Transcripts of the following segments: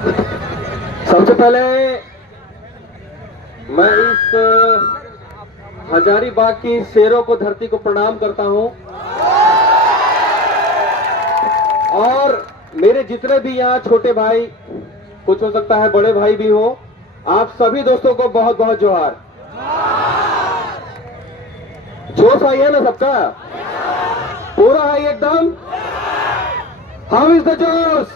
सबसे पहले मैं इस हजारीबाग की शेरों को, धरती को प्रणाम करता हूं और मेरे जितने भी यहाँ छोटे भाई, कुछ हो सकता है बड़े भाई भी हो, आप सभी दोस्तों को बहुत बहुत जोहार। जोश आई है ना सबका? पूरा है एकदम? हाउ इज द जोश?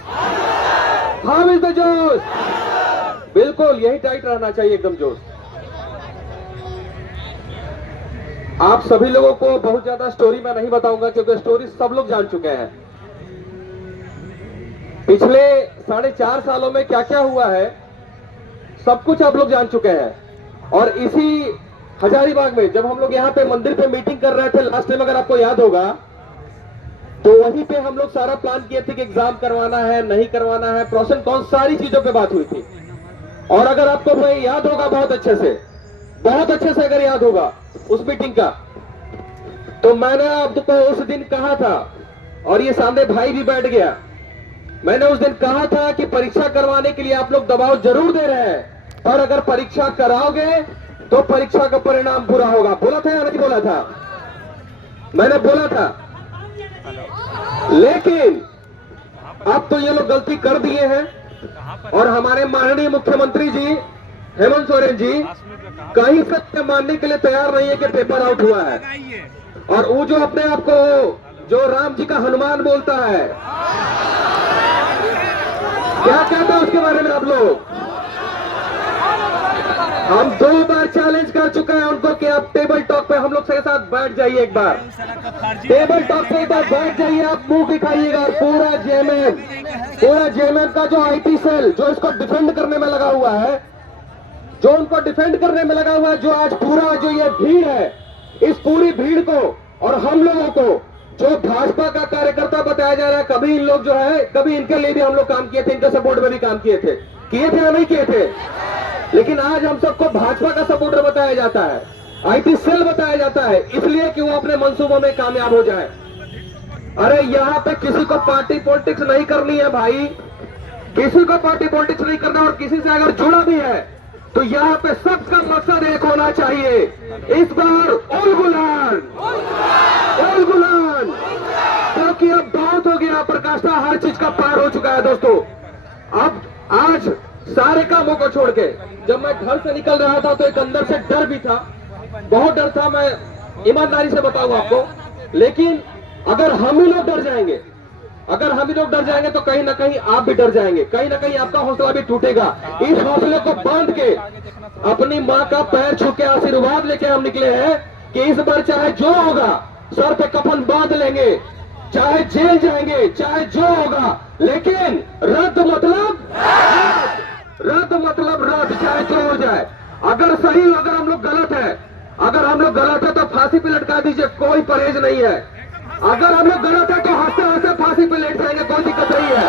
हाउ इज द जोश? बिल्कुल यही टाइट रहना चाहिए, एकदम जोश। आप सभी लोगों को बहुत ज्यादा स्टोरी मैं नहीं बताऊंगा क्योंकि स्टोरी सब लोग जान चुके हैं। पिछले 4.5 सालों में क्या क्या हुआ है सब कुछ आप लोग जान चुके हैं। और इसी हजारीबाग में जब हम लोग यहाँ पे मंदिर पे मीटिंग कर रहे थे लास्ट टाइम, अगर आपको याद होगा, तो वहीं पे हम लोग सारा प्लान किए थे कि एग्जाम करवाना है नहीं करवाना है, प्रोस एंड कॉन्स सारी चीजों पे बात हुई थी। और अगर आपको भाई याद होगा बहुत अच्छे से अगर याद होगा उस मीटिंग का, तो मैंने आपको उस दिन कहा था, और ये सामने भाई भी बैठ गया, मैंने उस दिन कहा था कि परीक्षा करवाने के लिए आप लोग दबाव जरूर दे रहे हैं, पर अगर परीक्षा कराओगे तो परीक्षा का परिणाम बुरा होगा। बोला था या नहीं बोला था? मैंने बोला था। लेकिन अब तो ये लोग गलती कर दिए हैं और हमारे माननीय मुख्यमंत्री जी हेमंत सोरेन जी कहीं से मानने के लिए तैयार नहीं है कि पेपर आउट हुआ है। और वो जो अपने आप को जो राम जी का हनुमान बोलता है, क्या कहता है उसके बारे में आप लोग? हम 2 बार चैलेंज कर चुके हैं उनको कि आप टेबल टॉक पे हम लोग के साथ बैठ जाइए, एक बार टेबल टॉक पे एक बार बैठ जाइए, आप मुंह दिखाइएगा। पूरा जेएमएम का जो आईटी सेल जो इसको डिफेंड करने में लगा हुआ है, जो उनको डिफेंड करने में लगा हुआ है, जो आज पूरा जो ये भीड़ है, इस पूरी भीड़ को और हम लोगों को जो भाजपा का कार्यकर्ता बताया जा रहा है, कभी इन लोग जो है, कभी इनके लिए भी हम लोग काम किए थे, इनके सपोर्ट में भी काम किए थे या नहीं किए थे? लेकिन आज हम सबको भाजपा का सपोर्टर बताया जाता है, आईटी सेल बताया जाता है, इसलिए कि वो अपने मंसूबों में कामयाब हो जाए। अरे यहाँ पे किसी को पार्टी पॉलिटिक्स नहीं करनी है भाई, किसी को पार्टी पॉलिटिक्स नहीं करना। और किसी से अगर जुड़ा भी है तो यहाँ पे सबका मकसद एक होना चाहिए, इस बार उल गुलान, क्योंकि अब बहुत हो गया, प्रकाष्ठा हर चीज का पार हो चुका है दोस्तों। अब आज सारे कामों को छोड़ के जब मैं घर से निकल रहा था तो एक अंदर से डर भी था, बहुत डर था, मैं ईमानदारी से बताऊं आपको। लेकिन अगर हम ही लोग डर जाएंगे, तो कहीं ना कहीं आप भी डर जाएंगे, कहीं ना कहीं आपका हौसला भी टूटेगा। इस हौसले को बांध के अपनी माँ का पैर छू के आशीर्वाद लेके हम निकले हैं कि इस बार चाहे जो होगा सर पे कफन बांध लेंगे, चाहे जेल जाएंगे, चाहे जो होगा, लेकिन रद्द मतलब रद्द, चाहे जो हो जाए। अगर हम लोग गलत है तो फांसी पे लटका दीजिए, कोई परहेज नहीं है। अगर हम लोग गलत है तो हंसते हंसते फांसी पे लेट जाएंगे, कोई दिक्कत नहीं है।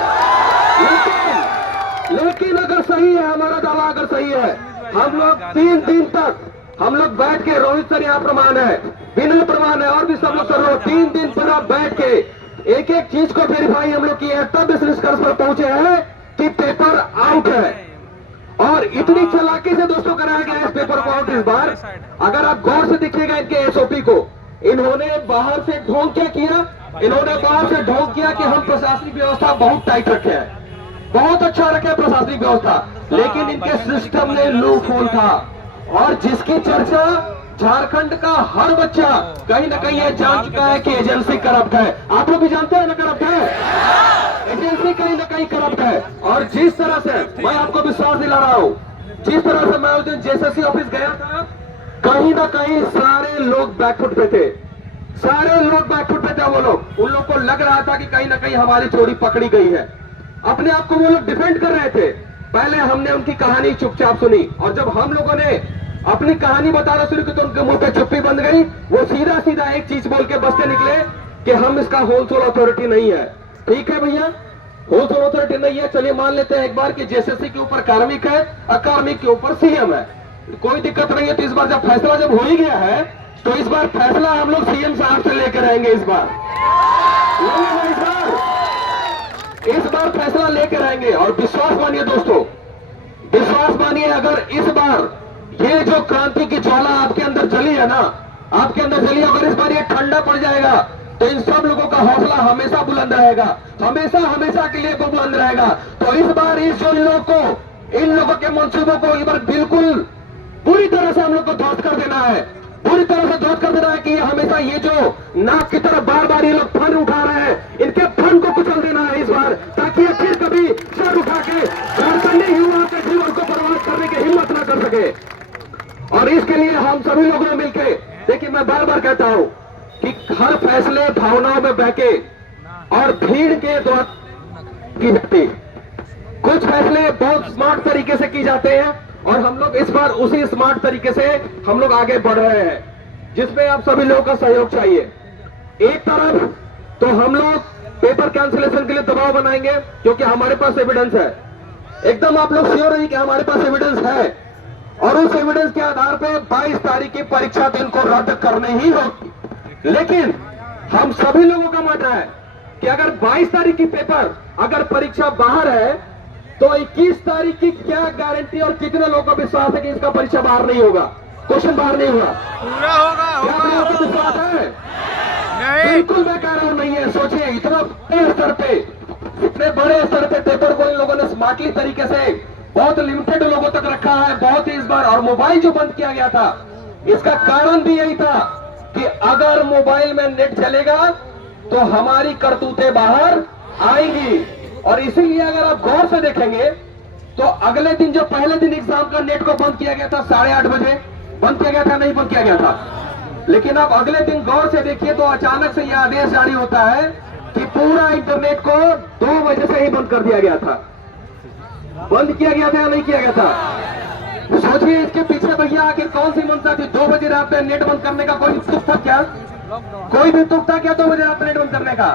लेकिन अगर सही है, हमारा दावा अगर सही है, हम लोग 3 दिन तक हम लोग बैठ के, रोहित सर यहाँ प्रमाण है, विनय प्रमाण है, और भी सब लोग सर 3 दिन पर आप बैठ के एक एक चीज को वेरीफाई हम लोग किए हैं, तब इस निष्कर्ष पर पहुंचे हैं कि पेपर आउट है। और इतनी चालाकी से दोस्तों कराया गया इस पेपर को आउट इस बार। अगर आप गौर से देखिएगा इनके एसओपी को, इन्होंने बाहर से ढोंग क्या किया, कि हम प्रशासनिक व्यवस्था बहुत टाइट रखे हैं, बहुत अच्छा रखे प्रशासनिक व्यवस्था, लेकिन इनके सिस्टम में लूप होल था। और जिसकी चर्चा झारखंड का हर बच्चा कहीं ना कहीं ये जान चुका है कि एजेंसी करप्ट है। आप लोग भी जानते हैं ना करप्ट है, एजेंसी कहीं ना कहीं करप्ट है। और जिस तरह से मैं आपको विश्वास दिला रहा हूं, जिस तरह से मैं उस दिन जेएसएससी ऑफिस गया था, कहीं ना कहीं सारे लोग बैकफुट पे थे, वो लोग, उन लोग को लग रहा था कि कहीं ना कहीं हमारी चोरी पकड़ी गई है। अपने आप को वो लोग डिफेंड कर रहे थे। पहले हमने उनकी कहानी चुपचाप सुनी, और जब हम लोगों ने अपनी कहानी बताना शुरू की तो उनके मुंह पे चुप्पी बंद गई। वो सीधा एक चीज बोल के बसते निकले कि हम इसका होलसेल अथॉरिटी नहीं है। ठीक है भैया, होलसेल अथॉरिटी नहीं है, चलिए मान लेते हैं एक बार कि जेएसएससी के ऊपर कार्मिक है, अकार्मिक के ऊपर सीएम है, कोई दिक्कत नहीं है। तो इस बार जब फैसला जब हो ही गया है, तो इस बार फैसला हम लोग सीएम साहब से लेकर आएंगे। इस बार इस बार फैसला लेकर आएंगे। और विश्वास मानिए दोस्तों, विश्वास मानिए, अगर इस बार ये जो क्रांति की ज्वाला आपके अंदर जली है ना, आपके अंदर जली, अगर इस बार ये ठंडा पड़ जाएगा तो इन सब लोगों का हौसला हमेशा बुलंद रहेगा, हमेशा हमेशा के लिए वो बुलंद रहेगा। तो इस बार इस जो इन लोगों के मंसूबों को एक बार बिल्कुल पूरी तरह से हम लोग को ध्वस्त कर देना है, पूरी तरह से ध्वस्त कर देना है कि ये हमेशा ये जो नाक की तरफ बार बार ये लोग फन उठा रहे हैं, इनके फन को कुचल देना है इस बार, ताकि ये फिर कभी सर उठा के झारखंडी युवाओं के जीवन को बर्बाद करने की हिम्मत न कर सके। और इसके लिए हम सभी लोगों ने मिलकर, देखिए मैं बार बार कहता हूं कि हर फैसले भावनाओं में बहके और भीड़ के द्वारा की जाती, कुछ फैसले बहुत स्मार्ट तरीके से की जाते हैं और हम लोग इस बार उसी स्मार्ट तरीके से हम लोग आगे बढ़ रहे हैं, जिसमें आप सभी लोगों का सहयोग चाहिए। एक तरफ तो हम लोग पेपर कैंसिलेशन के लिए दबाव बनाएंगे क्योंकि हमारे पास एविडेंस है, एकदम आप लोग श्योर है कि हमारे पास एविडेंस है और उस एविडेंस के आधार पे 22 तारीख की परीक्षा दिन को रद्द करने ही होगी। लेकिन हम सभी लोगों का मानना है कि अगर 22 तारीख की पेपर अगर परीक्षा बाहर है तो 21 तारीख की क्या गारंटी और कितने लोगों का विश्वास है कि इसका परीक्षा बाहर नहीं होगा, क्वेश्चन बाहर नहीं होगा, पूरा होगा, क्या आप लोगों को विश्वास है? नहीं। बिल्कुल मैं कह रहा हूं नहीं है। सोचिए इतना बड़े स्तर पे, इतने बड़े स्तर पे पेपर को इन लोगों ने स्मार्टली तरीके से बहुत लिमिटेड लोगों तक रखा है, बहुत ही इस बार। और मोबाइल जो बंद किया गया था इसका कारण भी यही था कि अगर मोबाइल में नेट चलेगा तो हमारी करतूतें बाहर आएंगी। और इसीलिए अगर आप गौर से देखेंगे तो अगले दिन जो पहले दिन एग्जाम का नेट को बंद किया गया था 8:30 बजे बंद किया गया था, नहीं बंद किया गया था, लेकिन आप अगले दिन गौर से देखिए तो अचानक से यह आदेश जारी होता है कि पूरा इंटरनेट को 2 बजे से ही बंद कर दिया गया था। बंद किया गया था या नहीं किया गया था? सोचिए इसके पीछे भैया आखिर कौन सी मंशा थी? 2 बजे रात में नेट बंद करने का कोई तुक था क्या? कोई भी तुक था क्या 2 बजे रात में नेट बंद करने का?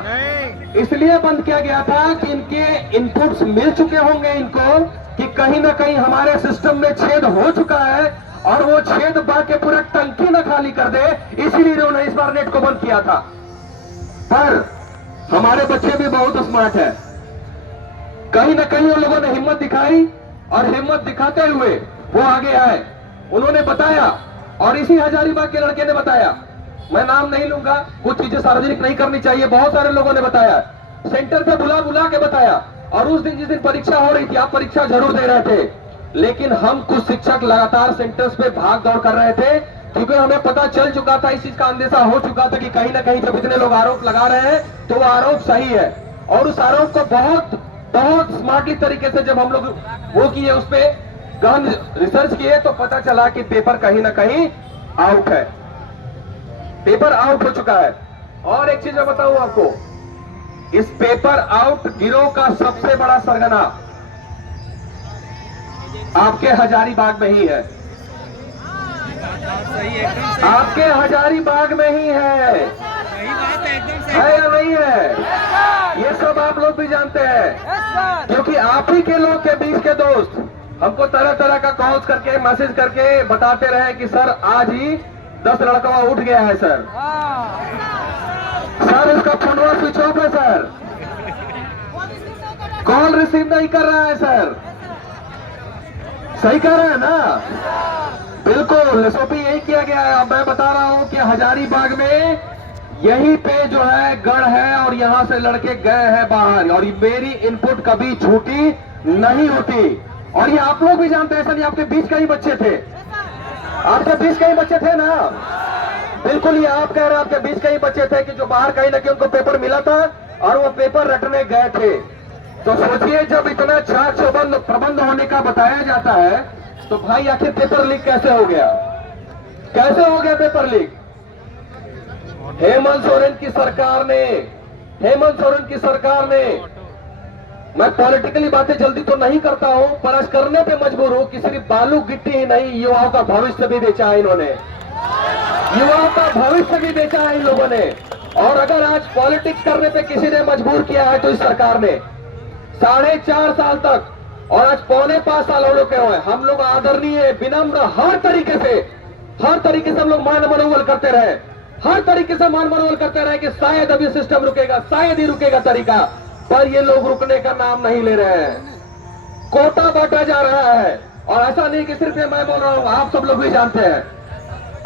इसलिए बंद किया गया था कि इनके इनपुट्स मिल चुके होंगे इनको कि कहीं ना कहीं हमारे सिस्टम में छेद हो चुका है और वो छेद बाके पूरा टंकी न खाली कर दे, इसीलिए उन्होंने इस बार नेट को बंद किया था। पर हमारे बच्चे भी बहुत स्मार्ट है, कहीं ना कहीं उन लोगों ने हिम्मत दिखाई और हिम्मत दिखाते हुए वो आगे आए, उन्होंने बताया। और इसी हजारीबाग के लड़के ने बताया, मैं नाम नहीं लूंगा, कुछ चीजें सार्वजनिक नहीं करनी चाहिए, बहुत सारे लोगों ने बताया, सेंटर पे बुला बुला के बताया। और उस दिन जिस दिन परीक्षा हो रही थी, आप परीक्षा जरूर दे रहे थे, लेकिन हम कुछ शिक्षक लगातार सेंटर्स पे भाग दौड़ कर रहे थे क्योंकि हमें पता चल चुका था, इस चीज का अंदेशा हो चुका था कि कहीं ना कहीं जब इतने लोग आरोप लगा रहे हैं तो वो आरोप सही है। और उस आरोप को बहुत बहुत स्मार्टली तरीके से जब हम लोग वो किए, उस पर गहन रिसर्च किए तो पता चला कि पेपर कहीं ना कहीं आउट है, पेपर आउट हो चुका है। और एक चीज मैं बताऊं आपको, इस पेपर आउट गिरोह का सबसे बड़ा सरगना आपके हजारीबाग में ही है, आपके हजारीबाग में ही है, है या नहीं है? ये सब आप लोग भी जानते हैं क्योंकि आप ही के लोग के बीच के दोस्त हमको तरह तरह का कॉल करके मैसेज करके बताते रहे कि सर आज ही 10 लड़का उठ गया है सर, सर उसका फोनवा स्विच ऑफ है सर, कॉल रिसीव नहीं कर रहा है सर। सही कह रहे हैं ना? बिल्कुल एसओपी यही किया गया है। अब मैं बता रहा हूं कि हजारीबाग में यहीं पे जो है गढ़ है और यहां से लड़के गए हैं बाहर, और मेरी इनपुट कभी झूठी नहीं होती। और ये आप लोग भी जानते हैं, सर आपके बीच कई बच्चे थे, आपके बीच कई बच्चे थे ना? बिल्कुल ये आप कह रहे हैं, आपके बीच कई बच्चे थे कि जो बाहर कहीं ना कहीं उनको पेपर मिला था और वो पेपर रटने गए थे। तो सोचिए जब इतना चाक चौबंद प्रबंध होने का बताया जाता है तो भाई आखिर पेपर लीक कैसे हो गया? कैसे हो गया पेपर लीक? हेमंत सोरेन की सरकार ने, हेमंत सोरेन की सरकार ने, मैं पॉलिटिकली बातें जल्दी तो नहीं करता हूं पर आज करने पे मजबूर हूं कि सिर्फ बालू गिट्टी ही नहीं, युवाओं का भविष्य भी बेचा है इन्होंने, युवाओं का भविष्य भी बेचा है इन लोगों ने। और अगर आज पॉलिटिक्स करने पे किसी ने मजबूर किया है तो इस सरकार ने 4.5 साल तक, और आज 4.25 साल हो गए हुए, हम लोग आदरणीय विनम्र हर तरीके से हम लोग मान मनोबल करते रहे, हर तरीके से मान मनोबल करते रहे कि शायद अब ये सिस्टम रुकेगा, शायद ही रुकेगा तरीका। पर ये लोग रुकने का नाम नहीं ले रहे हैं। कोटा बांटा जा रहा है, और ऐसा नहीं कि सिर्फ ये मैं बोल रहा हूं, आप सब लोग भी जानते हैं,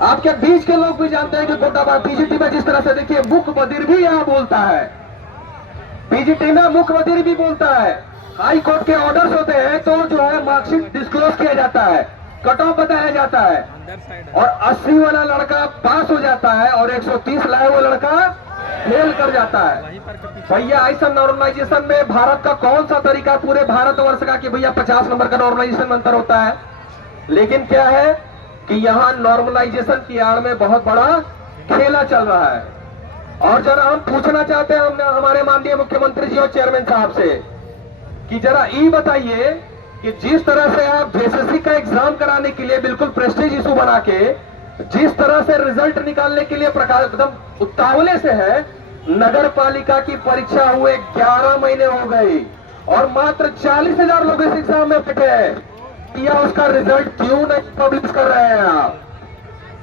आपके बीच के लोग भी जानते हैं कि कोटा पीजीटी में जिस तरह से देखिए मुख्य बधिर भी यहाँ बोलता है, पीजीटी में मुख्य बधिर भी बोलता है। हाई कोर्ट के ऑर्डर्स होते हैं तो जो है मार्कशीट डिस्क्लोज किया जाता है, कट ऑफ बताया जाता है, और 80 वाला लड़का पास हो जाता है और 130 लाए हुआ लड़का फेल कर जाता है। भैया ऐसा नॉर्मलाइजेशन में भारत का कौन सा तरीका पूरे भारतवर्ष का कि भैया 50 नंबर का नॉर्मलाइजेशन में अंतर होता है। लेकिन क्या है कि यहाँ नॉर्मलाइजेशन की आड़ में बहुत बड़ा खेला चल रहा है। और जरा हम पूछना चाहते हैं हमारे माननीय मुख्यमंत्री जी और चेयरमैन साहब से कि जरा ये बताइए कि जिस तरह से आप जेएसएससी का एग्जाम कराने के लिए बिल्कुल प्रेस्टीज इशू बना के जिस तरह से रिजल्ट निकालने के लिए प्रकार एकदम उतावले से है, नगर पालिका की परीक्षा हुए 11 महीने हो गए और मात्र 40,000 लोग इस एग्जाम में बैठे हैं। या उसका रिजल्ट क्यों नहीं पब्लिश कर रहे हैं आप?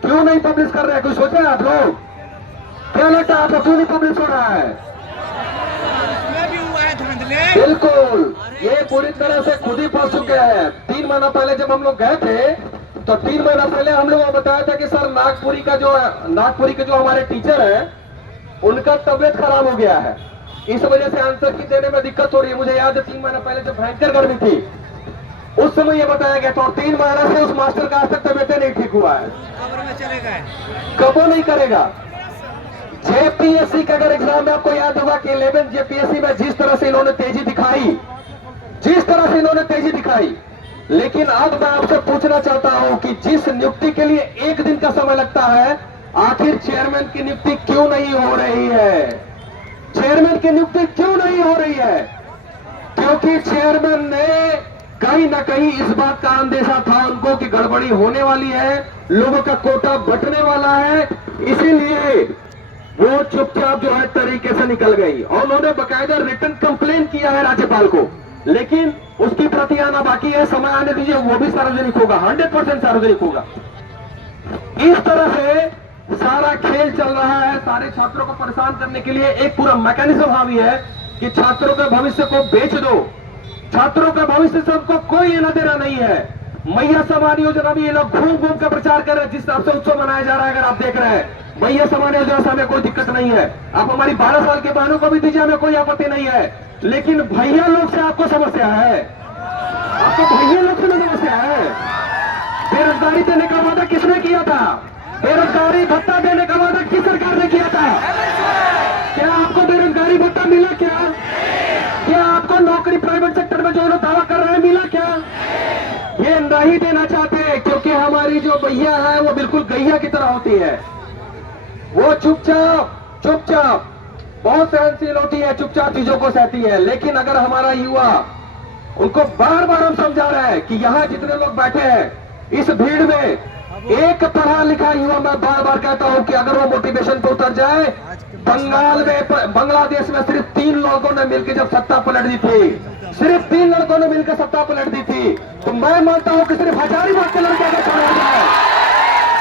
क्यों नहीं पब्लिश कर रहे हैं? कुछ सोचे आप लोग? क्या लगता है आपको क्यों नहीं पब्लिश हो रहा है? बिल्कुल, ये पूरी तरह से खुद ही फंस चुके हैं। 3 महीना पहले जब हम लोग गए थे तो 3 महीना पहले हम लोगों को बताया था कि सर नागपुरी के जो हमारे टीचर हैं उनका तबियत खराब हो गया है, इस वजह से आंसर की देने में दिक्कत हो रही है। मुझे याद है 3 महीना पहले जब भयंकर गर्मी थी उस समय ये बताया गया था, और 3 महीना से उस मास्टर का आज तक तबियत नहीं ठीक हुआ है। कबो नहीं करेगा। जेपीएससी का अगर एग्जाम में आपको याद होगा कि 11 जेपीएससी में जिस तरह से इन्होंने तेजी दिखाई, लेकिन अब मैं आपसे पूछना चाहता हूं कि जिस नियुक्ति के लिए 1 दिन का समय लगता है, आखिर चेयरमैन की नियुक्ति क्यों नहीं हो रही है? चेयरमैन की नियुक्ति क्यों नहीं हो रही है? क्योंकि चेयरमैन ने कहीं ना कहीं इस बात का अंदेशा था उनको कि गड़बड़ी होने वाली है, लोगों का कोटा बंटने वाला है, इसीलिए वो चुपचाप जो है तरीके से निकल गई। और उन्होंने बकायदा रिटर्न कंप्लेन किया है राज्यपाल को, लेकिन उसकी प्रति आना बाकी है। समय आने दीजिए, वो भी सार्वजनिक होगा, 100% सार्वजनिक होगा। इस तरह से सारा खेल चल रहा है। सारे छात्रों को परेशान करने के लिए एक पूरा मैकेनिज्म हावी है कि छात्रों के भविष्य को बेच दो, छात्रों के भविष्य से उनको कोई लेना देना नहीं है। मैया समान योजना भी ये लोग घूम घूम कर प्रचार कर रहे हैं, जिस हिसाब से उत्सव मनाया जा रहा है। अगर आप देख रहे हैं, मैया समान योजना से हमें कोई दिक्कत नहीं है, आप हमारी 12 साल के बहनों को भी दीजिए, हमें कोई आपत्ति नहीं है। लेकिन भैया लोग से आपको समस्या है, आपको भैया लोग से समस्या है। बेरोजगारी देने का वादा किसने किया था? बेरोजगारी भत्ता देने का वादा किस सरकार ने किया था? क्या आपको बेरोजगारी भत्ता मिला? क्या आपको नौकरी प्राइवेट सेक्टर में जो लोग दावा कर रहे हैं मिला? क्या ये नहीं देना चाहते, क्योंकि हमारी जो भैया है वो बिल्कुल गैया की तरह होती है। वो चुपचाप बहुत सहनशील होती है, चुपचाप चीजों को सहती है। लेकिन अगर हमारा युवा, उनको बार बार हम समझा रहे हैं कि यहाँ जितने लोग बैठे हैं इस भीड़ में, एक पढ़ा लिखा युवा, मैं बार बार कहता हूं कि अगर वो मोटिवेशन पे उतर जाए। बांग्लादेश में सिर्फ 3 लोगों ने मिलकर जब सत्ता पलट दी थी, सिर्फ 3 लड़कों ने मिलकर सत्ता पलट दी थी, तो मैं मानता हूं कि सिर्फ हजारीबाग के लड़के अगर खड़े हो जाए,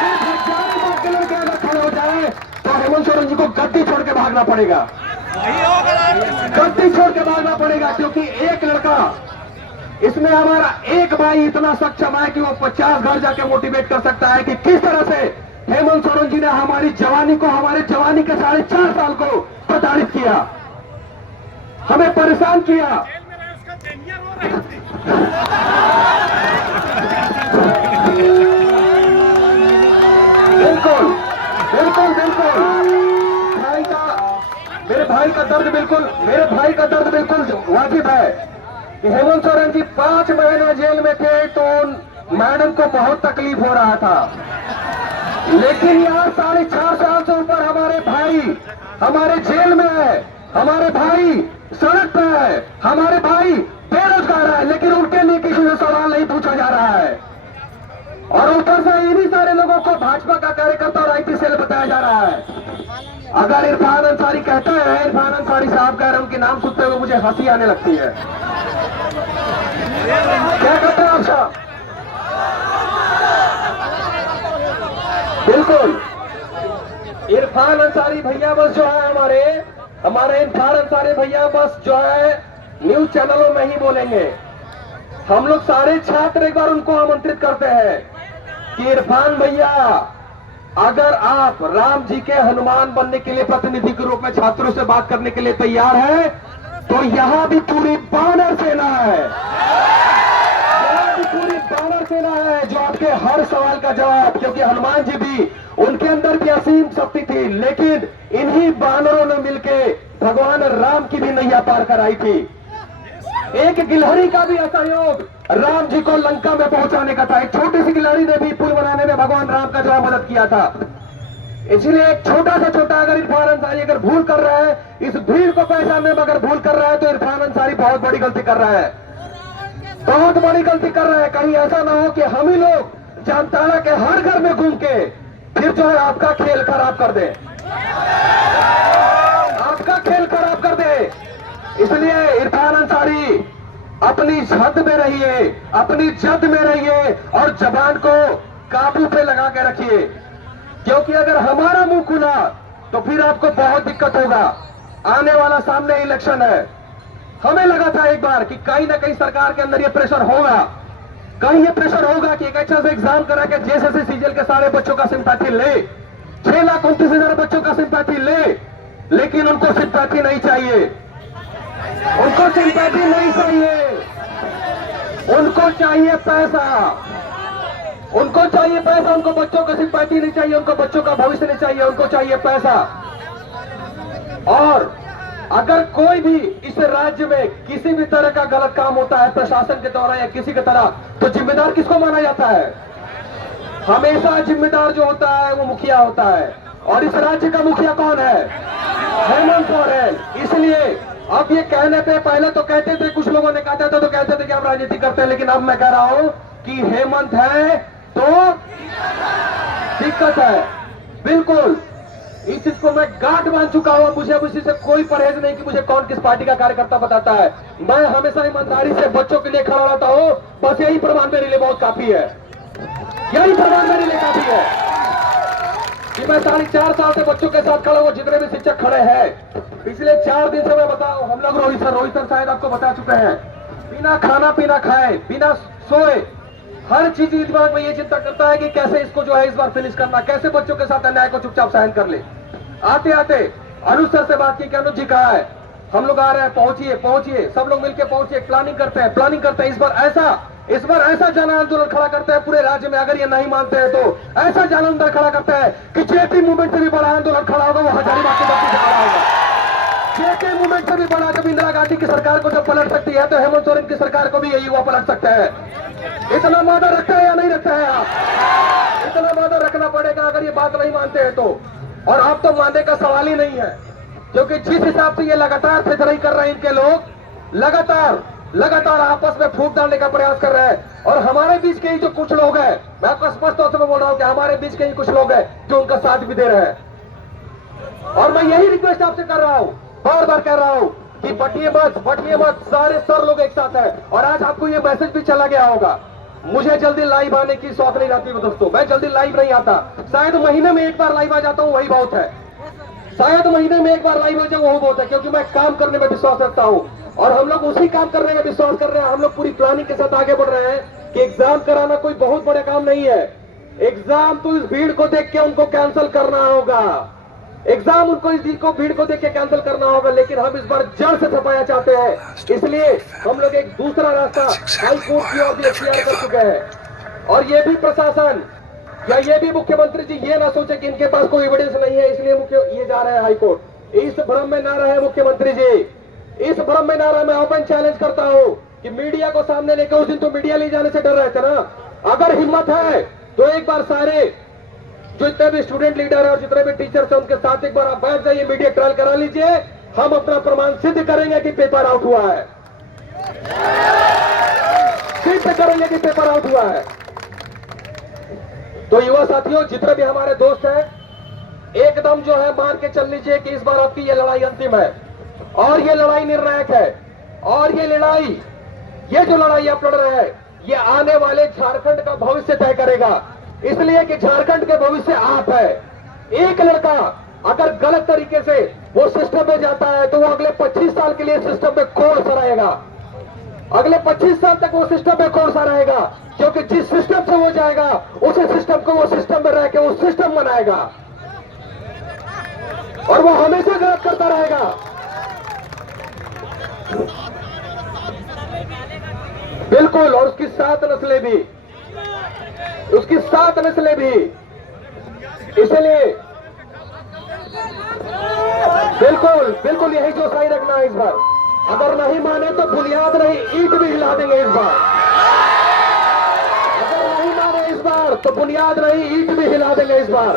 सिर्फ हजारीबाग के लड़के अगर खड़े हो जाए तो हेमंत सोरेन जी को गद्दी छोड़ के भागना पड़ेगा, गद्दी छोड़ के भागना पड़ेगा। क्योंकि एक लड़का, इसमें हमारा एक भाई इतना सक्षम है कि वो 50 घर जाके मोटिवेट कर सकता है कि किस तरह से हेमंत सोरेन जी ने हमारी जवानी को, हमारे जवानी के 4.5 साल को प्रताड़ित किया, हमें परेशान किया। बिल्कुल मेरे भाई का दर्द बिल्कुल वाजिब है कि हेमंत सोरेन जी 5 महीने जेल में थे तो मैडम को बहुत तकलीफ हो रहा था, लेकिन यहाँ 4.5 साल से ऊपर हमारे जेल में है, हमारे भाई सड़क पे है, हमारे भाई बेरोजगार है, लेकिन उनके लिए किसी से सवाल नहीं पूछा जा रहा है। और ऊपर से इन्हीं सारे लोगों को भाजपा का कार्यकर्ता और आईटी सेल बताया जा रहा है। अगर इरफान अंसारी कहते हैं, इरफान अंसारी साहब कह रहे हैं, उनके नाम सुनते हुए मुझे हंसी आने लगती है। क्या कहते हैं आप साहब? बिल्कुल, इरफान अंसारी भैया बस जो है हमारे, हमारे इरफान अंसारी भैया बस जो है न्यूज चैनलों में ही बोलेंगे। हम लोग सारे छात्र एक बार उनको आमंत्रित करते हैं कि इरफान भैया, अगर आप राम जी के हनुमान बनने के लिए प्रतिनिधि के रूप में छात्रों से बात करने के लिए तैयार है, तो यहां भी पूरी बानर सेना है, यहां भी पूरी बानर सेना है जो आपके हर सवाल का जवाब, क्योंकि हनुमान जी भी, उनके अंदर भी असीम शक्ति थी, लेकिन इन्हीं बानरों ने मिलके भगवान राम की भी नैया पार कराई थी। एक गिलहरी का भी असहयोग राम जी को लंका में पहुंचाने का था। एक छोटी सी गिलहरी ने भी पुल बनाने में भगवान राम का जो मदद किया था। इसलिए एक छोटा से छोटा अगर इरफान अंसारी अगर भूल कर रहा है, इस भीड़ को पहचानने में अगर भूल कर रहा है, तो इरफान अंसारी बहुत बड़ी गलती कर रहा है, बहुत बड़ी गलती कर रहा है। कहीं ऐसा ना हो कि हम ही लोग जामताड़ा के हर घर में घूम के फिर जो है आपका खेल खराब कर दे, आपका खेल खराब कर दे। इसलिए इरफान अंसारी अपनी हद में रहिए, अपनी जद में रहिए और जबान को काबू पे लगा के रखिए, क्योंकि अगर हमारा मुंह खुला तो फिर आपको बहुत दिक्कत होगा। आने वाला सामने इलेक्शन है। हमें लगा था एक बार कि कहीं ना कहीं सरकार के अंदर ये प्रेशर होगा, कहीं ये प्रेशर होगा कि एक अच्छा से एग्जाम करा के जेएसएससी सीजीएल के सारे बच्चों का सिंपैथी ले, 6,29,000 बच्चों का सिंपैथी ले, लेकिन उनको सिंपैथी नहीं चाहिए, उनको सिंपैथी नहीं चाहिए, उनको चाहिए पैसा, उनको चाहिए पैसा, उनको बच्चों को सिंपैथी नहीं चाहिए, उनको बच्चों का भविष्य नहीं चाहिए, उनको चाहिए पैसा। और अगर कोई भी इस राज्य में किसी भी तरह का गलत काम होता है प्रशासन के द्वारा या किसी की तरह, तो जिम्मेदार किसको माना जाता है? हमेशा जिम्मेदार जो होता है वो मुखिया होता है। और इस राज्य का मुखिया कौन है? हेमंत सोरेन। इसलिए अब ये कहने पे, पहले तो कहते थे, कुछ लोगों ने कहते थे तो कहते थे कि हम राजनीति करते हैं, लेकिन अब मैं कह रहा हूं कि हेमंत है तो दिक्कत है। बिल्कुल इस चीज को मैं गांठ बांध चुका हूं। मुझे अब इसी से कोई परहेज नहीं कि मुझे कौन किस पार्टी का कार्यकर्ता बताता है। मैं हमेशा ईमानदारी से बच्चों के लिए खड़ा रहता हूं। बस यही प्रमाण मेरे लिए बहुत काफी है, यही प्रमाण मेरे लिए काफी है कि मैं 4.5 साल से बच्चों के साथ खड़ा हूं। जितने भी शिक्षक खड़े हैं पिछले 4 दिन से मैं बताऊं, हम लोग रोहित सर शायद आपको बता चुके हैं, बिना खाना पीना खाए, बिना सोए, हर चीज दिमाग में ये चिंता करता है कि कैसे इसको जो है इस बार फिनिश करना, कैसे बच्चों के साथ अन्याय को चुपचाप सहन कर ले। आते आते अनुज सर से बात की कि अनुज जी कहा है, हम लोग आ रहे हैं, पहुंचिए पहुंचिए, सब लोग मिलकर पहुंचिए, प्लानिंग करते हैं। इस बार ऐसा जन आंदोलन खड़ा करते हैं पूरे राज्य में। अगर ये नहीं मानते हैं तो ऐसा जन आंदोलन खड़ा करते हैं कि जेपी मूवमेंट से भी बड़ा आंदोलन खड़ा होगा, वो हजारीबाग के बच्चे से खड़ा होगा। जेके मूवमेंट से भी बड़ा, जब इंदिरा गांधी की सरकार को जब पलट सकती है तो हेमंत सोरेन की सरकार को भी ये युवा पलट सकते हैं। इतना मादा रखते हैं या नहीं रखते हैं आप? इतना मादा रखना पड़ेगा अगर ये बात नहीं मानते हैं तो। और अब तो मानने का सवाल ही नहीं है, क्योंकि जिस हिसाब से ये लगातार फितरई कर रहे हैं इनके लोग, लगातार आपस में फूट डालने का प्रयास कर रहे हैं। और हमारे बीच के ही जो कुछ लोग हैं, मैं आपको स्पष्ट तौर से बोल रहा हूं कि हमारे बीच के ही कुछ लोग हैं जो उनका साथ भी दे रहे हैं। और मैं यही रिक्वेस्ट आपसे कर रहा हूं, बार बार कह रहा हूं कि बटिए मत, सारे सर लोग एक साथ हैं। और आज आपको ये मैसेज भी चला गया होगा, मुझे जल्दी लाइव आने की शौक नहीं रहती दोस्तों, मैं जल्दी लाइव नहीं आता। शायद महीने में एक बार लाइव आ जाता हूं, वही बहुत है। शायद महीने में एक बार लाइव हो जाए वो बहुत है, क्योंकि मैं काम करने में विश्वास रखता हूं। और हम लोग उसी काम करने में विश्वास कर रहे हैं। हम लोग पूरी प्लानिंग के साथ आगे बढ़ रहे हैं कि एग्जाम कराना कोई बहुत बड़ा काम नहीं है। एग्जाम तो इस भीड़ को देख के उनको कैंसिल करना होगा, एग्जाम उनको इस भीड़ को देख के कैंसिल करना होगा। लेकिन हम इस बार जड़ से सफाया चाहते हैं, इसलिए हम लोग एक दूसरा रास्ता हाई कोर्ट की ओर भी इख्तियार कर चुके हैं। और ये भी प्रशासन या ये भी मुख्यमंत्री जी ये ना सोचे कि इनके पास कोई एविडेंस नहीं है, इसलिए ये जा रहे हैं हाई कोर्ट। इस भ्रम में ना रहे मुख्यमंत्री जी, इस भ्रम में ना रहे। मैं ओपन चैलेंज करता हूं कि मीडिया को सामने लेकर, उस दिन तो मीडिया ले जाने से डर रहे थे ना, अगर हिम्मत है तो एक बार सारे जो जितने भी स्टूडेंट लीडर है और जितने भी टीचर्स हैं उनके साथ एक बार आप बैठ जाइए, मीडिया ट्रायल करा लीजिए। हम अपना प्रमाण सिद्ध करेंगे कि पेपर आउट हुआ है, सिद्ध करेंगे कि पेपर आउट हुआ है। तो युवा साथियों, जितने भी हमारे दोस्त हैं, एकदम जो है मान के चल लीजिए कि इस बार आपकी ये लड़ाई अंतिम है और ये लड़ाई निर्णायक है। और ये जो लड़ाई आप लड़ रहे हैं, ये आने वाले झारखंड का भविष्य तय करेगा। इसलिए कि झारखंड के भविष्य आप है। एक लड़का अगर गलत तरीके से वो सिस्टम में जाता है तो वो अगले 25 साल के लिए सिस्टम में कौन सा रहेगा? अगले 25 साल तक वो सिस्टम में कौन सा रहेगा? क्योंकि जिस सिस्टम से वो जाएगा उसी सिस्टम को वो सिस्टम में रह के वो सिस्टम बनाएगा और वो हमेशा गलत करता रहेगा। बिल्कुल, और उसकी 7 नस्लें भी, उसकी 7 नस्लें भी। इसलिए बिल्कुल बिल्कुल यही जो सही रखना है इस बार। अगर नहीं माने तो बुनियाद नहीं ईंट भी हिला देंगे इस बार। अगर नहीं माने इस बार तो बुनियाद नहीं ईंट भी हिला देंगे इस बार।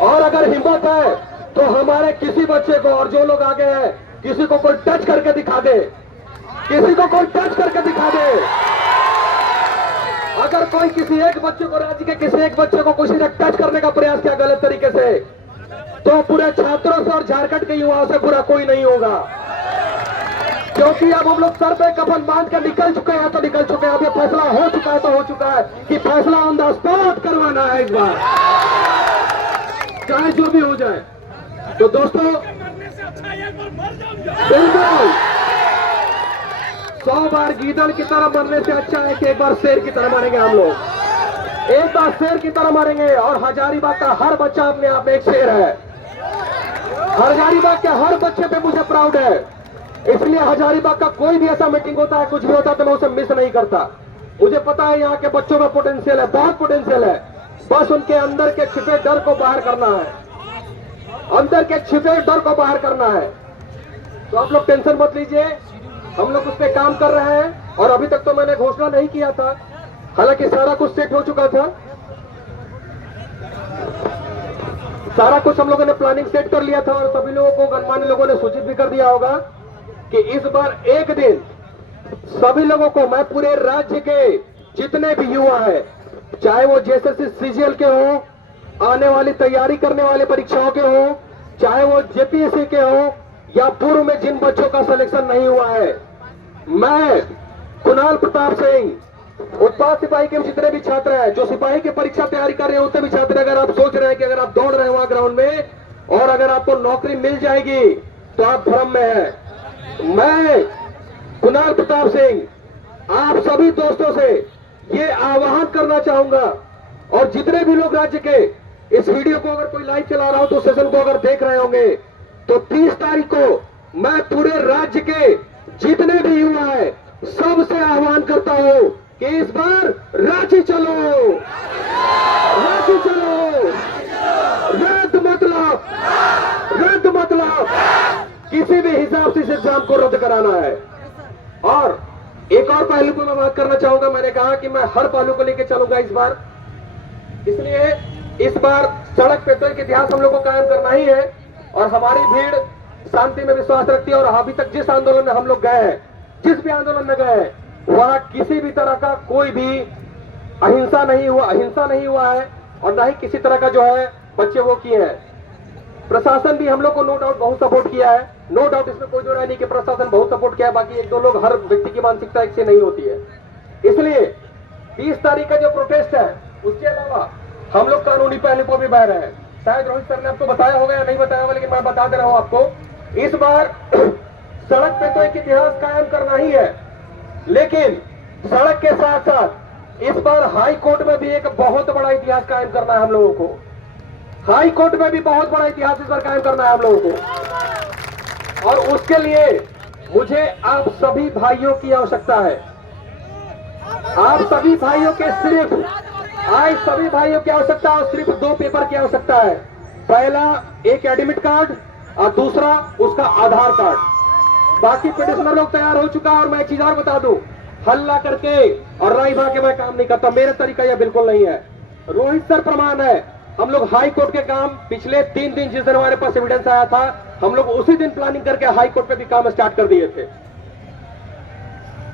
और अगर हिम्मत है तो हमारे किसी बच्चे को, और जो लोग आगे हैं, किसी को कोई टच करके दिखा दे, किसी को कोई टच करके दिखा दे। अगर कोई किसी एक बच्चे को, राज्य के किसी एक बच्चे को किसी ने टच करने का प्रयास किया गलत तरीके से, तो पूरे छात्रों से और झारखंड के युवाओं से बुरा कोई नहीं होगा। क्योंकि अब हम लोग सर पे कफन बांध कर निकल चुके हैं तो निकल चुके हैं। अब ये फैसला हो चुका है तो हो चुका है कि फैसला ऑन द स्पॉट करवाना है इस बार, चाहे जो भी हो जाए। तो दोस्तों बिल्कुल 100 बार गीदड़ की तरह मरने से अच्छा है कि एक बार शेर की तरह मरेंगे हम लोग। एक बार शेर की तरह मरेंगे। और हजारीबाग का हर बच्चा अपने आप में एक शेर है। हजारीबाग के हर बच्चे पे मुझे प्राउड है। इसलिए हजारीबाग का कोई भी ऐसा मीटिंग होता है, कुछ भी होता है तो मैं उसे मिस नहीं करता। मुझे पता है यहाँ के बच्चों में पोटेंशियल है, बहुत पोटेंशियल है। बस उनके अंदर के छिपे डर को बाहर करना है, अंदर के छिपे डर को बाहर करना है। तो आप लोग टेंशन मत लीजिए, हम लोग उस पर काम कर रहे हैं। और अभी तक तो मैंने घोषणा नहीं किया था, हालांकि सारा कुछ सेट हो चुका था। सारा कुछ हम लोगों ने प्लानिंग सेट कर लिया था और सभी लोगों को, गणमान्य लोगों ने सूचित भी कर दिया होगा कि इस बार एक दिन सभी लोगों को, मैं पूरे राज्य के जितने भी युवा हैं, चाहे वो जेएसएससी सीजीएल के हो, आने वाली तैयारी करने वाले परीक्षाओं के हो, चाहे वो जेपीएससी के हो, या पूर्व में जिन बच्चों का सिलेक्शन नहीं हुआ है, मैं कुणाल प्रताप सिंह, उत्पाद सिपाही के जितने भी छात्र हैं, जो सिपाही की परीक्षा तैयारी कर रहे हैं, उतने भी छात्र, अगर आप सोच रहे हैं कि अगर आप दौड़ रहे हो वहां ग्राउंड में और अगर आपको नौकरी मिल जाएगी तो आप भ्रम में हैं। मैं कुणाल प्रताप सिंह आप सभी दोस्तों से ये आह्वान करना चाहूंगा, और जितने भी लोग राज्य के इस वीडियो को अगर कोई लाइव चला रहा हो तो सेशन को अगर देख रहे होंगे, तो 30 तारीख को मैं पूरे राज्य के जितने भी युवा हैं सबसे आह्वान करता हूं कि इस बार रांची चलो, रांची चलो। रद्द मतलब किसी भी हिसाब से इस एग्जाम को रद्द कराना है। और एक और पहलू को मैं बात करना चाहूंगा। मैंने कहा कि मैं हर पहलू को लेकर चलूंगा इस बार, इसलिए इस बार सड़क पे तो एक इतिहास हम लोग को कायम करना ही है। और हमारी भीड़ शांति में विश्वास रखती है। और अभी तक जिस आंदोलन में हम लोग गए हैं, जिस भी आंदोलन में गए हैं, वहां किसी भी तरह का कोई भी अहिंसा नहीं हुआ है और ना ही किसी तरह का जो है बच्चे वो किए हैं। प्रशासन भी हम लोग को नो डाउट बहुत सपोर्ट किया है, नो डाउट, इसमें कोई दो राय नहीं कि प्रशासन बहुत सपोर्ट किया है। बाकी एक दो लोग, हर व्यक्ति की मानसिकता एक से नहीं होती है। इसलिए 30 तारीख का जो प्रोटेस्ट है, उसके अलावा हम लोग कानूनी पहलू को भी बह रहे हैं। शायद रोहित सर ने आपको बताया होगा या नहीं बताया होगा, लेकिन मैं बता दे रहा हूं आपको। इस बार सड़क पे तो एक इतिहास कायम करना ही है, लेकिन सड़क के साथ साथ इस बार हाई कोर्ट में भी एक बहुत बड़ा इतिहास कायम करना है हम लोगों को। हाई कोर्ट में भी बहुत बड़ा इतिहास इस बार कायम करना है हम लोगों को। और उसके लिए मुझे आप सभी भाइयों की आवश्यकता है। आप सभी भाइयों के सभी भाइयों की आवश्यकता है। सिर्फ 2 पेपर की आवश्यकता है। पहला एक एडमिट कार्ड और दूसरा उसका आधार कार्ड। बाकी पिटिशनर लोग तैयार हो चुका है। और मैं एक चीज और बता दूं, हल्ला करके और राय भा के मैं काम नहीं करता, मेरा तरीका यह बिल्कुल नहीं है। रोहित सर प्रमाण है, हम लोग हाई कोर्ट के काम पिछले 3 दिन, जिस दिन हमारे पास एविडेंस आया था, हम लोग उसी दिन प्लानिंग करके हाई कोर्ट पे भी काम स्टार्ट कर दिए थे।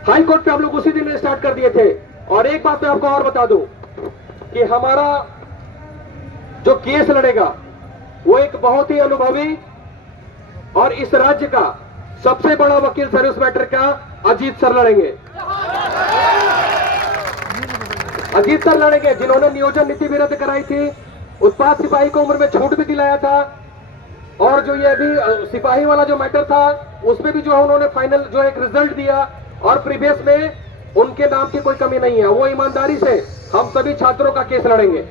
हाई कोर्ट पे हम लोग उसी दिन स्टार्ट कर दिए थे। और एक बात मैं आपको और बता दूं कि हमारा जो केस लड़ेगा वो एक बहुत ही अनुभवी और इस राज्य का सबसे बड़ा वकील सर्विस मैटर का अजीत सर लड़ेंगे। अजीत सर लड़ेंगे, जिन्होंने नियोजन नीति भी रद्द कराई थी, उत्पाद सिपाही को उम्र में छूट भी दिलाया था, और जो ये अभी सिपाही वाला जो मैटर था उसमें भी जो है उन्होंने फाइनल जो एक रिजल्ट दिया और प्रीवियस में उनके नाम की कोई कमी नहीं है। वो ईमानदारी से हम सभी छात्रों का केस लड़ेंगे।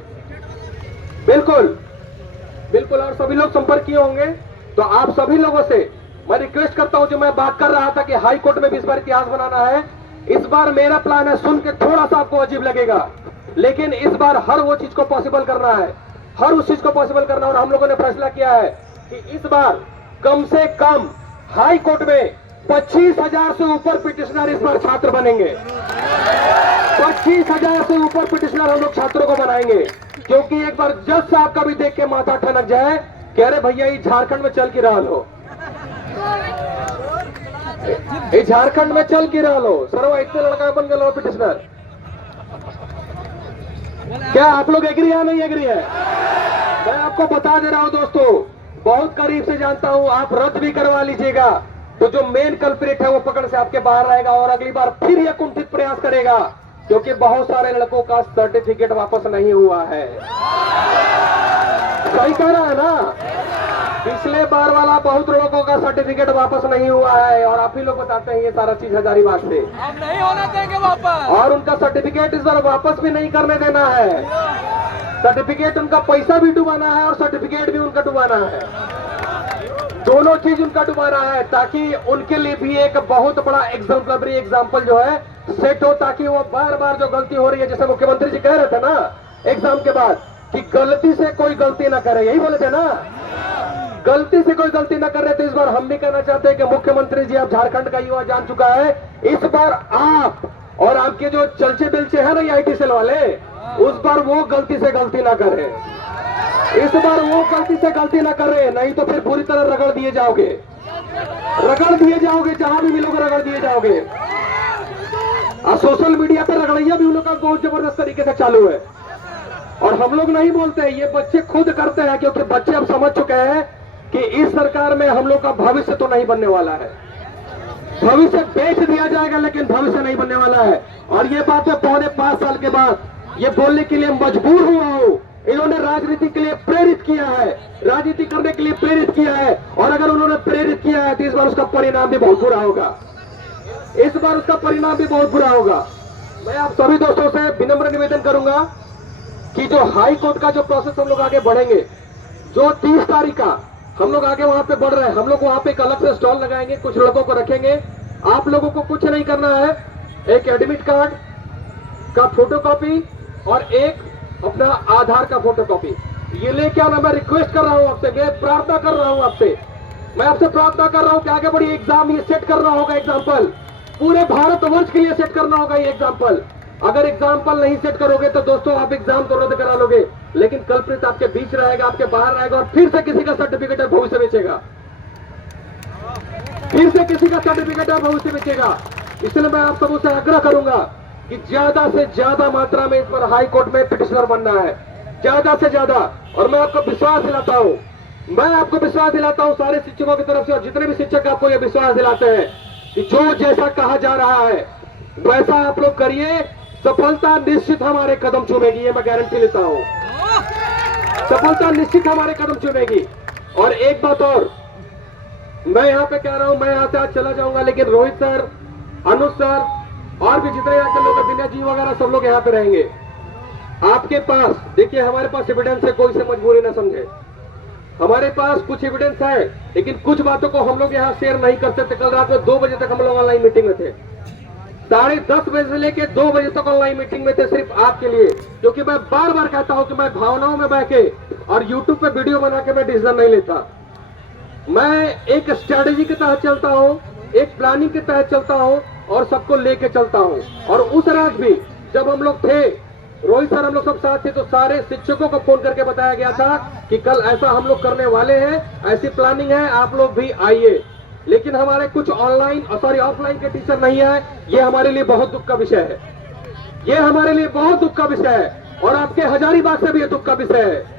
बिल्कुल बिल्कुल। और सभी लोग संपर्क किए होंगे, तो आप सभी लोगों से मैं रिक्वेस्ट करता हूं, जो मैं बात कर रहा था कि हाई कोर्ट में भी इस बार इतिहास बनाना है, इस बार मेरा प्लान है, सुन के थोड़ा सा आपको अजीब लगेगा, लेकिन इस बार हर वो चीज को पॉसिबल करना है, हर उस चीज को पॉसिबल करना है। और हम लोगों ने फैसला किया है कि इस बार कम से कम हाई कोर्ट में 25,000 से ऊपर पिटिशनर इस बार छात्र बनेंगे। 25,000 से ऊपर पिटिशनर हम लोग छात्रों को बनाएंगे, क्योंकि एक बार जज साहब का भी देख के माथा ठनक जाए कि अरे भैया ये झारखंड में चल की रहा हो, ये झारखंड में चल की रहा हो, सर्व इतने लड़का बन गए पिटिशनर। क्या आप लोग एग्री है नहीं एग्री है? मैं आपको बता दे रहा हूं दोस्तों, बहुत करीब से जानता हूं, आप रद्द भी करवा लीजिएगा तो जो मेन कल्प्रिट है वो पकड़ से आपके बाहर आएगा और अगली बार फिर यह कुंठित प्रयास करेगा, क्योंकि बहुत सारे लड़कों का सर्टिफिकेट वापस नहीं हुआ है। सही कह रहा है ना? पिछले बार वाला बहुत लोगों का सर्टिफिकेट वापस नहीं हुआ है और आप ही लोग बताते हैं ये सारा चीज हजारीबाग से। हम नहीं होने देंगे वापस। और उनका सर्टिफिकेट इस बार वापस भी नहीं करने देना है। सर्टिफिकेट उनका पैसा भी डुबाना है और सर्टिफिकेट भी उनका डुबाना है, दोनों चीज उनका डुबाना है, ताकि उनके लिए भी एक बहुत बड़ा एग्जाम्पलरी एग्जाम्पल जो है सेट हो, ताकि वो बार बार जो गलती हो रही है, जैसे मुख्यमंत्री जी कह रहे थे ना एग्जाम के बाद कि गलती से कोई गलती ना करे, यही बोले थे ना, गलती से कोई गलती ना कर रहे थे। इस बार हम भी कहना चाहते हैं कि मुख्यमंत्री जी, आप झारखंड का युवा जान चुका है, इस बार आप और आपके जो चलचे बिलचे हैं ना ये IT सेल वाले, उस बार वो गलती से गलती ना करे, इस बार वो गलती से गलती ना करे, नहीं तो फिर पूरी तरह रगड़ दिए जाओगे, रगड़ दिए जाओगे, जहां भी मिलोगे रगड़ दिए जाओगे। और सोशल मीडिया पर रगड़ैया भी उन लोग का बहुत जबरदस्त तरीके से चालू है और हम लोग नहीं बोलते, ये बच्चे खुद करते हैं, क्योंकि बच्चे अब समझ चुके हैं कि इस सरकार में हम लोग का भविष्य तो नहीं बनने वाला है, भविष्य बेच दिया जाएगा लेकिन भविष्य नहीं बनने वाला है। और ये बात मैं 4.5 साल के बाद ये बोलने के लिए मजबूर हुआ हूं। इन्होंने राजनीति के लिए प्रेरित किया है, राजनीति करने के लिए प्रेरित किया है, और अगर उन्होंने प्रेरित किया है तो इस बार उसका परिणाम भी बहुत बुरा होगा, इस बार उसका परिणाम भी बहुत बुरा होगा। मैं आप सभी दोस्तों से विनम्र निवेदन करूंगा कि जो हाई कोर्ट का जो प्रोसेस हम लोग आगे बढ़ेंगे, जो 30 तारीख का हम लोग आगे वहां पे बढ़ रहे हैं, हम लोग वहां पे एक अलग से स्टॉल लगाएंगे, कुछ लड़कों को रखेंगे। आप लोगों को कुछ नहीं करना है, एक एडमिट कार्ड का फोटोकॉपी और एक अपना आधार का फोटोकॉपी ये लेके आना। मैं रिक्वेस्ट कर रहा हूं आपसे, मैं प्रार्थना कर रहा हूं आपसे, मैं आपसे प्रार्थना कर रहा हूं कि आगे बढ़ी एग्जाम ये सेट करना होगा, एग्जाम्पल पूरे भारतवर्ष के लिए सेट करना होगा ये एग्जाम्पल। अगर एग्जाम्पल नहीं सेट करोगे तो दोस्तों आप एग्जाम तो रद्द करा लोगे, लेकिन कल्प्रिट आपके बीच रहेगा, आपके बाहर रहेगा और फिर से किसी का सर्टिफिकेट भविष्य बेचेगा, फिर से किसी का सर्टिफिकेट भविष्य बेचेगा। इसलिए मैं आप सबों से आग्रह करूंगा कि ज्यादा से ज्यादा मात्रा में इस पर हाई कोर्ट में पिटिशनर बनना है, ज्यादा से ज्यादा। और मैं आपको विश्वास दिलाता हूं, मैं आपको विश्वास दिलाता हूं सारे शिक्षकों की तरफ से, और जितने भी शिक्षक आपको ये विश्वास दिलाते हैं कि जो जैसा कहा जा रहा है वैसा आप लोग करिए, सफलता निश्चित हमारे कदम चूमेगी, ये मैं गारंटी लेता हूं, सफलता निश्चित हमारे कदम चूमेगी। और एक बात और मैं यहाँ पे कह रहा हूं, मैं यहाँ से आज चला जाऊंगा, लेकिन रोहित सर, अनुज सर और भी जितने यहाँ के लोग, विनय जी वगैरह सब लोग यहाँ पे रहेंगे। आपके पास देखिए, हमारे पास एविडेंस है, कोई से मजबूरी ना समझे, हमारे पास कुछ एविडेंस है, लेकिन कुछ बातों को हम लोग यहाँ शेयर नहीं कर सकते। कल रात में 2 बजे तक हम लोग ऑनलाइन मीटिंग में थे, 10:30 बजे से लेके 2 बजे तक ऑनलाइन मीटिंग में थे, सिर्फ आपके लिए, क्योंकि मैं बार बार कहता हूं कि मैं भावनाओं में बह के और यूट्यूब पे वीडियो बना के मैं डिसीजन नहीं लेता। मैं एक स्ट्रेटेजी के तहत चलता हूं, एक प्लानिंग के तहत चलता हूं और सबको लेके चलता हूं। और उस रात भी जब हम लोग थे, रोहित सर हम लोग सब साथ थे, तो सारे शिक्षकों को फोन करके बताया गया था कि कल ऐसा हम लोग करने वाले हैं, ऐसी प्लानिंग है, आप लोग भी आइए। लेकिन हमारे कुछ ऑफलाइन के टीचर नहीं है, ये हमारे लिए बहुत दुख का विषय है, ये हमारे लिए बहुत दुख का विषय है, और आपके हजारीबाग से भी ये दुख का विषय है।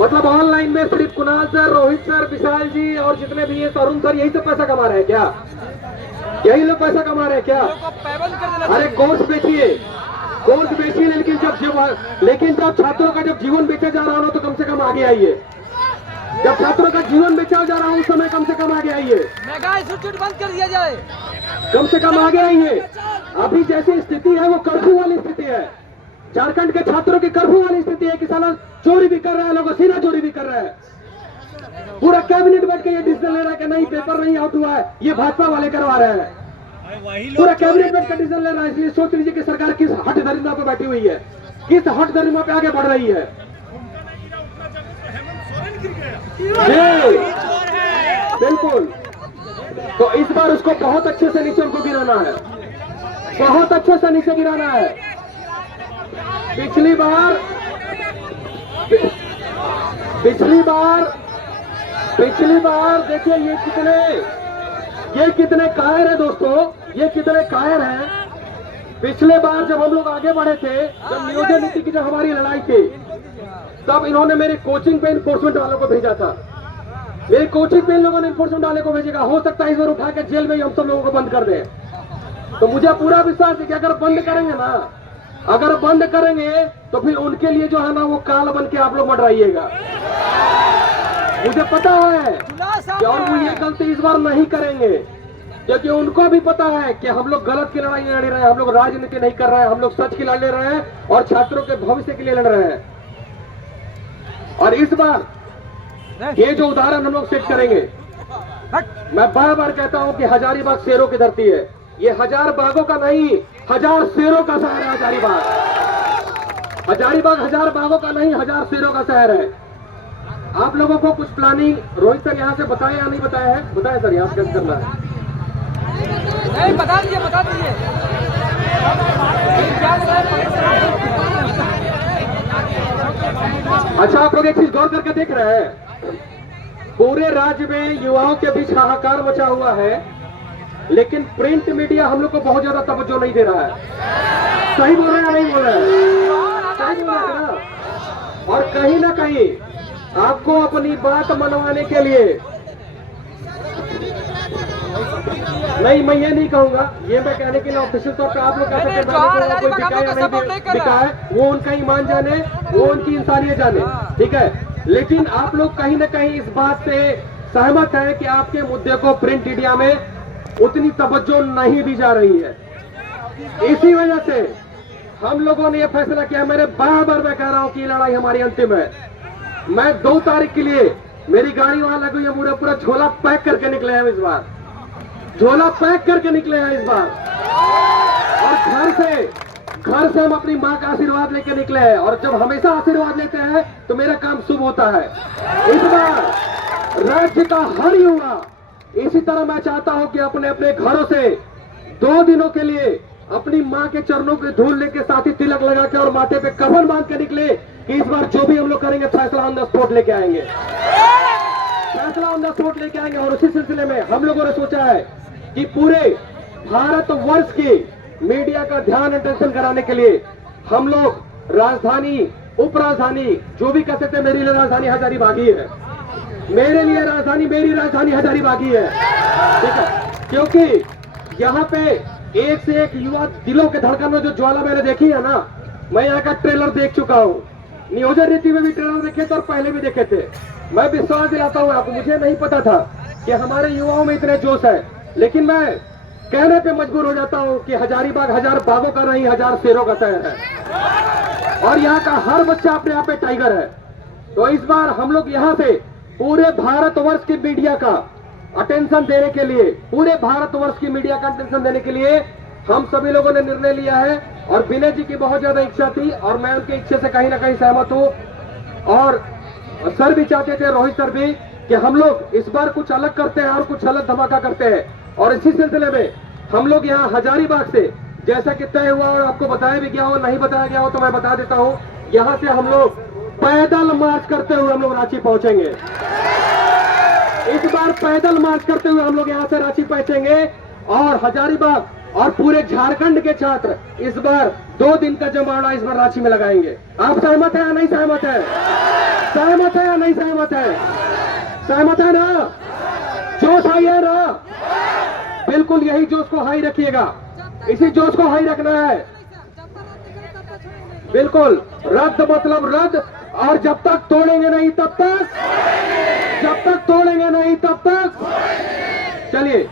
मतलब ऑनलाइन में सिर्फ कुणाल सर, रोहित सर, विशाल जी और जितने भी ये तरुण सर, यही तो पैसा कमा रहे हैं क्या? यही लोग पैसा कमा रहे हैं क्या? अरे कोर्स बेचिए, कोर्स बेचिए, लेकिन जब छात्रों का जब जीवन बेचा जा रहा हो तो कम से कम आगे आइए, जब छात्रों का जीवन बेचा जा रहा है उस समय कम से कम आगे आइए, मेगा इंस्टीट्यूट बंद कर दिया जाए। कम से कम आगे आइए। अभी जैसी स्थिति है वो कर्फ्यू वाली स्थिति है। झारखंड के छात्रों की कर्फ्यू वाली स्थिति है कि साला चोरी भी कर रहा है, लोगों सीना चोरी भी कर रहा है। पूरा कैबिनेट बैठ के ये डिसीजन ले रहा है कि नहीं पेपर नहीं आउट हुआ है, ये भाजपा वाले करवा रहे हैं। पूरा कैबिनेट बैठ कर डिसीजन ले रहा है। इसलिए सोच लीजिए कि सरकार किस हठ धर्मा पे बैठी हुई है, किस हठ धर्मा पे आगे बढ़ रही है। बिल्कुल। तो इस बार उसको बहुत अच्छे से नीचे उनको गिराना है, बहुत अच्छे से नीचे गिराना है। पिछली बार देखिए ये कितने कायर है दोस्तों, ये कितने कायर हैं। पिछले बार जब हम लोग आगे बढ़े थे, जब नियोजन नीति की जब हमारी लड़ाई थी, तब इन्होंने मेरे कोचिंग पे इन्फोर्समेंट वालों को भेजा था। मेरे कोचिंग पे इन लोगों ने इन्फोर्समेंट वाले को भेजेगा। हो सकता है इस बार उठा के जेल में ही हम सब लोगों को बंद कर दें। तो मुझे पूरा विश्वास है कि अगर बंद करेंगे ना, अगर बंद करेंगे तो फिर उनके लिए जो है ना वो काल बन के आप लोग मंडराइएगा। मुझे पता है कि और वो ये गलती इस बार नहीं करेंगे, क्योंकि उनको भी पता है कि हम लोग गलत की लड़ाई लड़ रहे हैं, हम लोग राजनीति नहीं कर रहे हैं, हम लोग सच की लड़ ले रहे हैं और छात्रों के भविष्य के लिए लड़ रहे हैं। और इस बार ये जो उदाहरण हम लोग सेट करेंगे, मैं बार बार कहता हूं कि हजारीबाग शेरों की धरती है। ये 1000 बागों का नहीं, 1000 शेरों का शहर है हजारीबाग। हजारीबाग 1000 बागों का नहीं, 1000 शेरों का शहर है। आप लोगों को कुछ प्लानिंग रोहित सर यहाँ से बताया या नहीं बताया है? बताया सर यहाँ से कैसे करना है? नहीं, बता दीजिए, बता दीजिए। अच्छा, आप लोग एक चीज गौर करके देख रहे हैं, पूरे राज्य में युवाओं के बीच हाहाकार मचा हुआ है, लेकिन प्रिंट मीडिया हम लोग को बहुत ज्यादा तवज्जो नहीं दे रहा है। सही बोल रहे हैं या नहीं बोल रहे हैं? सही बोल रहे हैं ना। और कहीं ना कहीं आपको अपनी बात मनवाने के लिए, नहीं मैं ये नहीं कहूंगा, ये मैं कहने के लिए ऑफिशियल तौर पर आप लोग कह सकते हैं कोई बिका या नहीं बिका है, वो उनका ईमान जाने, वो उनकी इंसानियत जाने, ठीक है। लेकिन आप लोग कहीं ना कहीं इस बात से सहमत हैं कि आपके मुद्दे को प्रिंट मीडिया में उतनी तवज्जो नहीं दी जा रही है। इसी वजह से हम लोगों ने यह फैसला किया। मेरे बार बार मैं कह रहा हूं कि लड़ाई हमारी अंतिम है। मैं 2 तारीख के लिए मेरी गाड़ी वहां लगी हुई है, पूरा झोला पैक करके निकले हैं इस बार, झोला पैक करके निकले हैं इस बार। और घर से हम अपनी माँ का आशीर्वाद लेके निकले हैं, और जब हमेशा आशीर्वाद लेते हैं तो मेरा काम शुभ होता है। इस बार राज्य का हर युवा, इसी तरह मैं चाहता हूं कि अपने अपने घरों से 2 दिनों के लिए अपनी माँ के चरणों के धूल लेके, साथ ही तिलक लगा के और माथे पे कफन बांध के निकले कि इस बार जो भी हम लोग करेंगे फैसला ऑन द स्पॉट लेके आएंगे, फैसला ऑन द स्पॉट लेके आएंगे। और उसी सिलसिले में हम लोगों ने सोचा है कि पूरे भारतवर्ष की मीडिया का ध्यान अटेंशन कराने के लिए हम लोग राजधानी, उपराजधानी, जो भी कह सकते हैं, मेरे लिए राजधानी हजारीबाग ही है, मेरे लिए राजधानी, मेरी राजधानी हजारीबाग ही है, ठीक है। क्योंकि यहाँ पे एक से एक युवा दिलों के धड़कन में जो ज्वाला मैंने देखी है ना, मैं यहाँ का ट्रेलर देख चुका हूँ, नियोजन नीति में भी ट्रेलर देखे थे और पहले भी देखे थे। मैं विश्वास दिलाता हूँ आपको, मुझे नहीं पता था कि हमारे युवाओं में इतने जोश है, लेकिन मैं कहने पे मजबूर हो जाता हूँ कि हजारीबाग 1000 बागों का नहीं, 1000 शेरों का शहर है, और यहाँ का हर बच्चा अपने आप में टाइगर है। तो इस बार हम लोग यहाँ से पूरे भारतवर्ष की मीडिया का अटेंशन देने के लिए, पूरे भारतवर्ष की मीडिया का अटेंशन देने के लिए हम सभी लोगों ने निर्णय लिया है। और विनय जी की बहुत ज्यादा इच्छा थी और मैं उनकी इच्छा से कहीं ना कहीं सहमत हूँ, और सर भी चाहते थे, रोहित सर भी, कि हम लोग इस बार कुछ अलग करते हैं और कुछ अलग धमाका करते हैं। और इसी सिलसिले में हम लोग यहाँ हजारीबाग से, जैसा कि तय हुआ और आपको बताया भी गया हो, नहीं बताया गया हो तो मैं बता देता हूँ, यहाँ से हम लोग पैदल मार्च करते हुए हम लोग रांची पहुंचेंगे। इस बार पैदल मार्च करते हुए हम लोग यहाँ से रांची पहुंचेंगे, और हजारीबाग और पूरे झारखंड के छात्र इस बार 2 दिन का जमावड़ा इस बार रांची में लगाएंगे। आप सहमत है या नहीं सहमत है? सहमत है या नहीं सहमत है? सहमत है ना? जोश हाई है ना? बिल्कुल यही जोश को हाई रखिएगा, इसी जोश को हाई रखना है। बिल्कुल रद्द मतलब रद्द, और जब तक तोड़ेंगे नहीं तब तक जब तक तोड़ेंगे नहीं तब तक चलिए